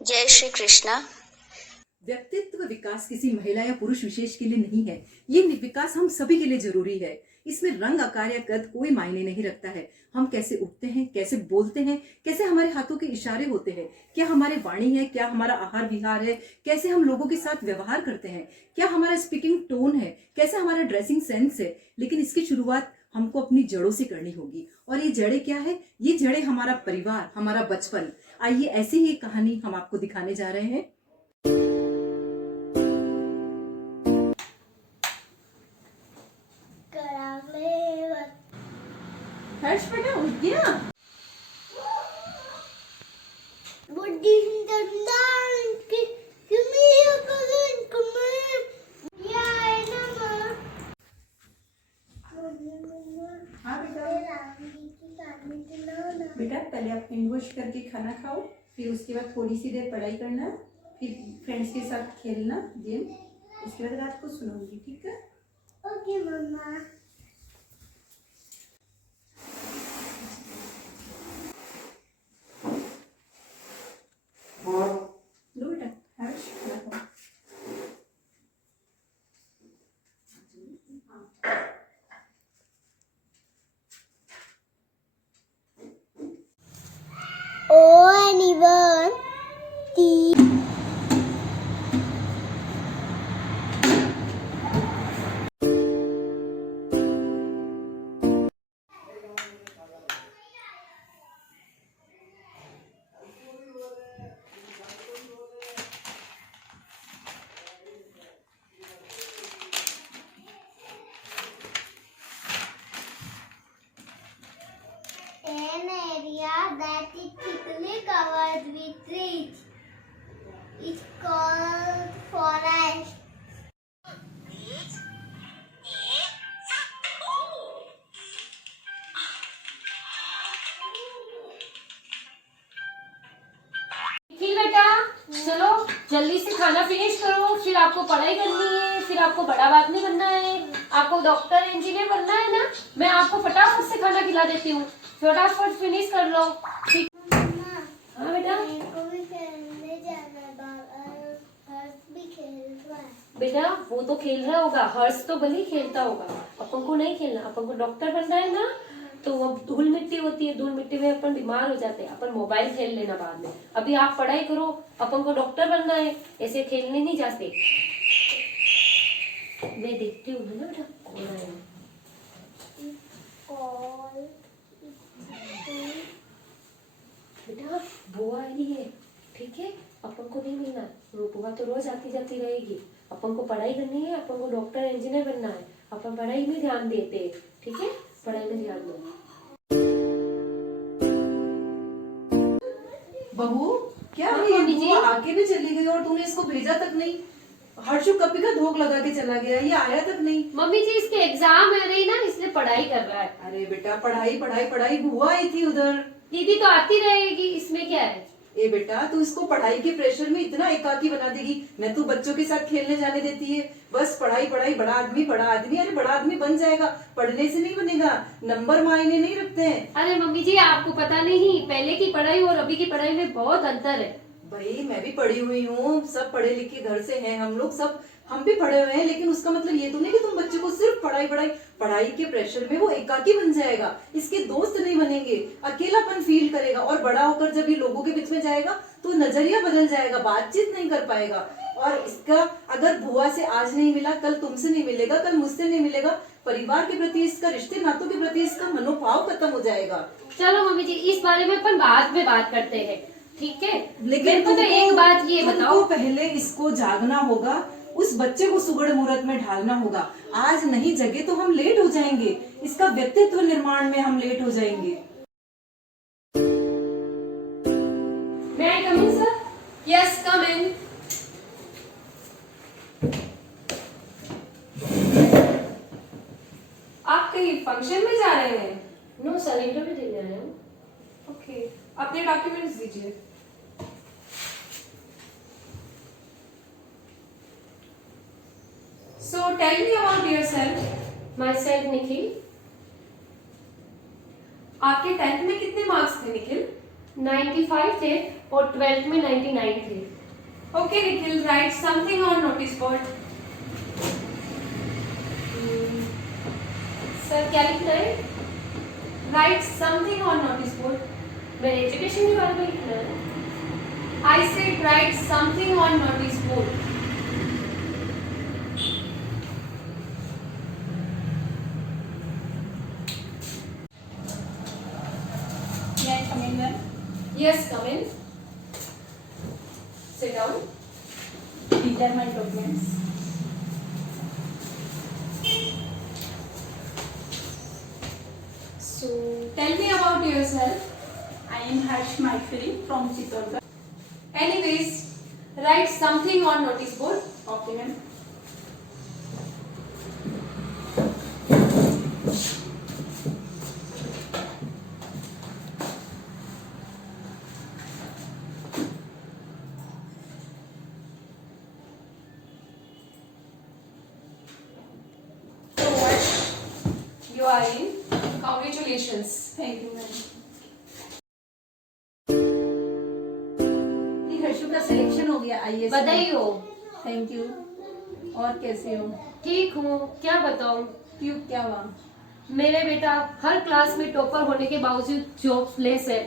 जय श्री कृष्णा। व्यक्तित्व विकास किसी महिला या पुरुष विशेष के लिए नहीं है। ये विकास हम सभी के लिए जरूरी है। इसमें रंग, आकार या कद कोई मायने नहीं रखता है। हम कैसे उठते हैं, कैसे बोलते हैं, कैसे हमारे हाथों के इशारे होते हैं, क्या हमारे वाणी है, क्या हमारा आहार विहार है, कैसे हम लोगों के साथ व्यवहार करते हैं, क्या हमारा स्पीकिंग टोन है, कैसे हमारा ड्रेसिंग सेंस है। लेकिन इसकी शुरुआत हमको अपनी जड़ों से करनी होगी। और ये जड़ें क्या है? ये जड़ें हमारा परिवार, हमारा बचपन। आइए ऐसी ही कहानी हम आपको दिखाने जा रहे हैं। हर्ष बेटा उठ गया? हाँ बेटा पहले आप हैंड वॉश करके खाना खाओ, फिर उसके बाद थोड़ी सी देर पढ़ाई करना, फिर फ्रेंड्स के साथ खेलना गेम, उसके बाद रात को सुनाऊंगी, ठीक है? ओके मम्मा। लो बेटा हर्ष खाना खाओ। Oh, anyone? An area that is thickly covered with trees is called forest. Nikhil बेटा चलो जल्दी से खाना फिनिश करो, फिर आपको पढ़ाई करनी है, फिर आपको बड़ा आदमी बनना है, आपको डॉक्टर इंजीनियर बनना है ना। मैं आपको फटाफट से खाना खिला देती हूँ, फटाफट फिनिश कर लो, ठीक? हाँ बेटा। मेरे को भी खेलने जाना है, हर्ष भी खेल रहा है। बेटा वो तो खेल रहा होगा, हर्ष तो भले ही खेलता होगा, अपन को नहीं खेलना, अपन को डॉक्टर बनना है ना। तो अब धूल मिट्टी होती है, धूल मिट्टी में अपन बीमार हो जाते हैं, अपन मोबाइल खेल लेना बाद में। अभी आप पढ़ाई करो, अपन को डॉक्टर बनना है, ऐसे खेलने नहीं जाते। मैं देखती हूँ ना बेटा कौन आया। बेटा बुआ आई है, ठीक है? अपन को नहीं मिलना, बुआ तो रोज आती जाती रहेगी। अपन को पढ़ाई करनी है, अपन को डॉक्टर इंजीनियर बनना है, अपन पढ़ाई में ध्यान देते हैं, ठीक है? पढ़ाई में ध्यान दो। बहू क्या हाँ, है? मम्मी जी। वो आके भी चली गई और तूने इसको भेजा तक नहीं। हर्षु कभी का धोख लगा के चला गया, ये आया तक नहीं। मम्मी जी इसके एग्जाम है रही ना, इसलिए पढ़ाई कर रहा है। अरे बेटा पढ़ाई पढ़ाई पढ़ाई, बुआ आई थी उधर। दीदी तो आती रहेगी, इसमें क्या है? ए बेटा तू इसको पढ़ाई के प्रेशर में इतना एकाकी बना देगी, न तू बच्चों के साथ खेलने जाने देती है। बस पढ़ाई पढ़ाई, बड़ा आदमी बड़ा आदमी। अरे बड़ा आदमी बन जाएगा, पढ़ने से नहीं बनेगा, नंबर मायने नहीं रखते हैं। अरे मम्मी जी आपको पता नहीं, पहले की पढ़ाई और अभी की पढ़ाई में बहुत अंतर है। भाई मैं भी पढ़ी हुई हूँ, सब पढ़े लिखे घर से हैं हम लोग, सब हम भी पढ़े हुए हैं, लेकिन उसका मतलब ये तो नहीं कि तुम बच्चे को सिर्फ पढ़ाई पढ़ाई। पढ़ाई के प्रेशर में वो एकाकी बन जाएगा, इसके दोस्त नहीं बनेंगे, अकेलापन फील करेगा, और बड़ा होकर जब ये लोगों के बीच में जाएगा तो नजरिया बदल जाएगा, बातचीत नहीं कर पाएगा। और इसका अगर बुआ से आज नहीं मिला, कल तुमसे नहीं मिलेगा, कल मुझसे नहीं मिलेगा, परिवार के प्रति इसका, रिश्ते नातों के प्रति इसका मनोभाव खत्म हो जाएगा। चलो मम्मी जी इस बारे में अपन बाद में बात करते हैं, ठीक है? लेकिन तो एक बात ये बताओ, पहले इसको जागना होगा, उस बच्चे को सुगड़ मुहूर्त में ढालना होगा। आज नहीं जगे तो हम लेट हो जाएंगे, इसका व्यक्तित्व निर्माण में हम लेट हो जाएंगे। May I come in, sir? Yes, come in. आप कहीं फंक्शन में जा रहे हैं? नो सर, इंटरव्यू देने आया हूँ। ओके, अपने डॉक्यूमेंट्स दीजिए। So tell me about yourself. My self Nikhil. आपके 10th में कितने मार्क्स थे निखिल? 95 थे। और 12th में 99 थे। Okay, Nikhil, write something on notice board. Sir क्या लिखना है? Write something on notice board. मेरे एजुकेशन के बारे में लिखना है। I said write something on notice board. May I come in, ma'am? Yes, come in. Sit down. These are my documents. So, tell me about yourself. I am Harsh Maheshwari from Chittorgarh. Anyways, write something on notice board. Okay, ma'am. So what? You are in. Congratulations. Thank you, ma'am. Harshu का selection हो गया IAS में। बधाई हो। Thank you. और कैसे हो? ठीक हूँ, क्या बताऊँ? क्यों, क्या हुआ? मेरे बेटा हर क्लास में टॉपर होने के बावजूद जॉबलेस है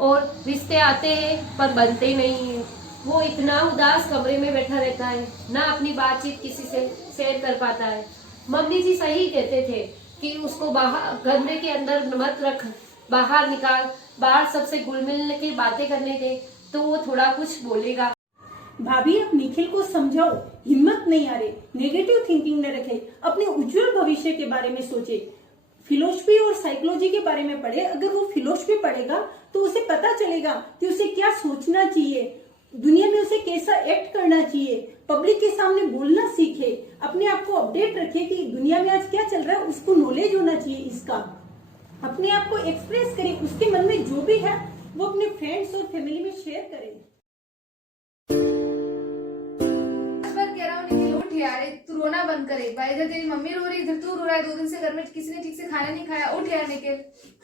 और रिश्ते आते हैं पर बनते नहीं हैं। वो इतना उदास कमरे में बैठा रहता है, ना अपनी बातचीत किसी से शेयर कर पाता है। मम्मी जी सही कहते थे कि उसको बाहर कमरे के अंदर मत रख, बाहर निकाल, बाहर सबसे घुल मिल के बातें करने दे तो वो थोड़ा कुछ बोलेगा। भाभी, अब निखिल को समझाओ, हिम्मत नहीं आ रही, नेगेटिव थिंकिंग न रखे, अपने उज्जवल भविष्य के बारे में सोचे। फिलोसफी और साइकोलॉजी के बारे में पढ़े। अगर वो फिलोसफी पढ़ेगा तो उसे पता चलेगा कि उसे क्या सोचना चाहिए, दुनिया में उसे कैसा एक्ट करना चाहिए, पब्लिक के सामने बोलना सीखे, अपने आप को अपडेट रखे कि दुनिया में आज क्या चल रहा है, उसको नॉलेज होना चाहिए इसका। अपने आप को एक्सप्रेस करे, उसके मन में जो भी है वो अपने फ्रेंड्स और फैमिली में शेयर करे। कह रहा हूँ निखिल, उठ यार, तू रोना बंद करे। भाई इधर तेरी मम्मी रो रही, इधर तू रो रहा है। 2 दिन से घर में किसी ने ठीक से खाना नहीं खाया। उठ यार निखिल।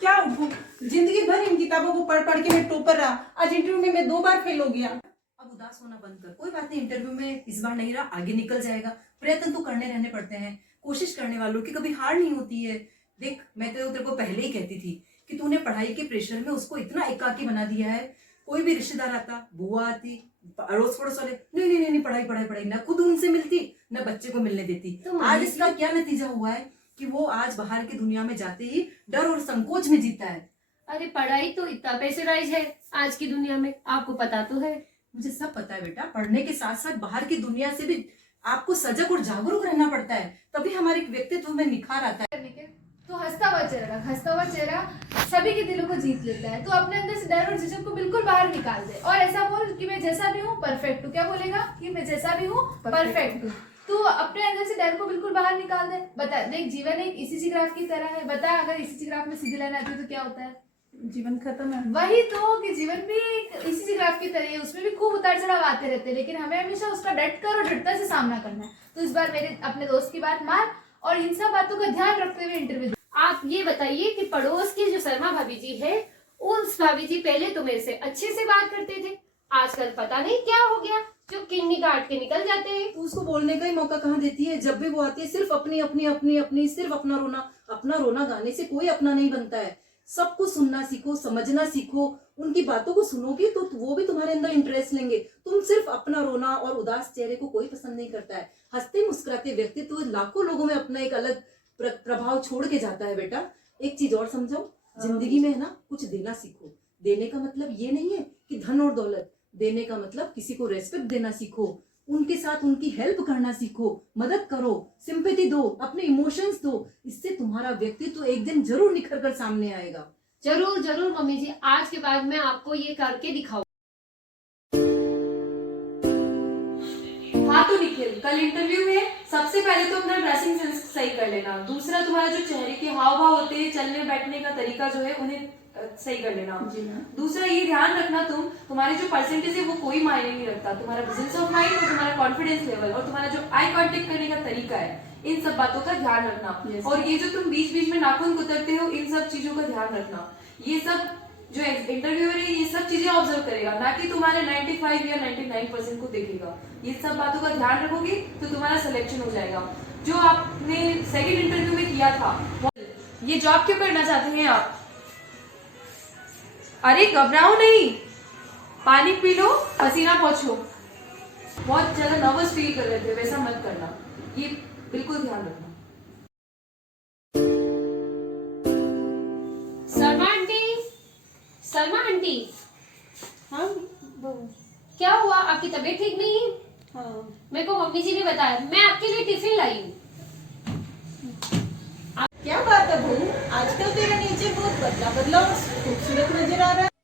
क्या उठूं? जिंदगी भर इन किताबों को पढ़ पढ़ के मैं टॉपर रहा, आज इंटरव्यू में मैं 2 बार फेल हो गया। अब उदास होना बंद कर, कोई बात नहीं, इंटरव्यू में इस बार नहीं रहा, आगे निकल जाएगा। प्रयत्न तो करने रहने पड़ते हैं, कोशिश करने वालों की कभी हार नहीं होती है। देख, मैं तो तेरे को पहले ही कहती थी कि तूने पढ़ाई के प्रेशर में उसको इतना एकाकी बना दिया है। कोई भी रिश्तेदार आता, बुआ आती, अड़ोस पड़ोस वाले, नहीं नहीं नहीं, पढ़ाई पढ़ाई पढ़ाई, ना खुद उनसे मिलती न बच्चे को मिलने देती। तो आज इसका क्या नतीजा हुआ है कि वो आज बाहर की दुनिया में जाते ही डर और संकोच में जीता है। अरे पढ़ाई तो इतना प्रेशराइज है आज की दुनिया में, आपको पता तो है। मुझे सब पता है बेटा, पढ़ने के साथ साथ बाहर की दुनिया से भी आपको सजग और जागरूक रहना पड़ता है, तभी हमारे व्यक्तित्व में निखार आता है। निखिल, तो हंसता हुआ चेहरा रख। हंसता हुआ चेहरा सभी के दिलों को जीत लेता है। तो अपने अंदर से डर और झिझक को बिल्कुल बाहर निकाल दे और ऐसा बोल कि मैं जैसा भी हूँ परफेक्ट हूँ। क्या बोलेगा? कि मैं जैसा भी हूँ परफेक्ट हूँ। तू अपने अंदर से डर को बिल्कुल बाहर निकाल दे। बता, देख, जीवन एक ईसीजी ग्राफ की तरह है। बता, अगर ईसीजी ग्राफ में सीधी लाइन आती है तो क्या होता है? जीवन खत्म है। वही तो, कि जीवन भी एक ईसीजी ग्राफ की तरह है, उसमें भी खूब उतार चढ़ाव आते रहते हैं, लेकिन हमें हमेशा उसका डट कर और दृढ़ता से सामना करना है। तो इस बार मेरे अपने दोस्त की बात मान और इन सब बातों का ध्यान रखते हुए इंटरव्यू। आप ये बताइए कि पड़ोस की जो शर्मा भाभी जी है, उस भाभी जी पहले तो मेरे से अच्छे से बात करते थे, आजकल पता नहीं क्या हो गया, जो किन्नी काट के निकल जाते हैं। तो उसको बोलने का ही मौका कहाँ देती है? जब भी वो आती है सिर्फ अपनी अपनी अपनी अपनी, सिर्फ अपना रोना। अपना रोना गाने से कोई अपना नहीं बनता है। सबको सुनना सीखो, समझना सीखो, उनकी बातों को सुनोगे तो वो भी तुम्हारे अंदर इंटरेस्ट लेंगे। तुम सिर्फ अपना रोना और उदास चेहरे को कोई पसंद नहीं करता है। हंसते मुस्कुराते व्यक्तित्व लाखों लोगों में अपना एक अलग प्रभाव छोड़ के जाता है। बेटा, एक चीज और समझो, जिंदगी में है ना, कुछ देना सीखो। देने का मतलब ये नहीं है कि धन और दौलत, देने का मतलब किसी को रेस्पेक्ट देना सीखो, उनके साथ उनकी हेल्प करना सीखो, मदद करो, सिंपैथी दो, अपने इमोशंस दो। इससे तुम्हारा व्यक्तित्व एक दिन जरूर निखर कर सामने आएगा। जरूर जरूर मम्मी जी, आज के बाद मैं आपको ये करके दिखाऊं। हाँ तो निखिल, कल इंटरव्यू है, सबसे पहले तो अपना ड्रेसिंग सेंस सही कर लेना। दूसरा, तुम्हारा जो चेहरे के हाव भाव होते हैं, चलने बैठने का तरीका जो है, उन्हें सही कर लेना। दूसरा, ये ध्यान रखना तुम्हारे जो परसेंटेज है वो कोई मायने नहीं रखता। तुम्हारा प्रेजेंस ऑफ माइंड और तुम्हारा कॉन्फिडेंस लेवल और तुम्हारा जो आई कांटेक्ट करने का तरीका है, इन सब बातों का ध्यान रखना। और ये जो तुम बीच बीच में नाखून कुतरते हो, इन सब चीजों का ध्यान रखना। ये सब जो इंटरव्यूअर है ये सब चीजें ऑब्जर्व करेगा, ना कि तुम्हारे 95 या 99% को देखेगा। ये सब बातों का ध्यान रखोगे तो तुम्हारा सिलेक्शन हो जाएगा। जो आपने सेकंड इंटरव्यू में किया था, ये जॉब क्यों करना चाहते हैं आप? अरे घबराओ नहीं, पानी पी लो, पसीना पोंछो। बहुत ज्यादा नर्वस फील कर रहे थे, वैसा मत करना, ये बिल्कुल ध्यान रखना। शर्मा आंटी, हाँ क्या हुआ? आपकी तबीयत ठीक नहीं है? हाँ मेरे को मम्मी जी ने बताया, मैं आपके लिए टिफिन लाई हूँ। क्या बात है बहू, आजकल तेरा नेचर बहुत बदला बदला और खूबसूरत नजर आ रहा है।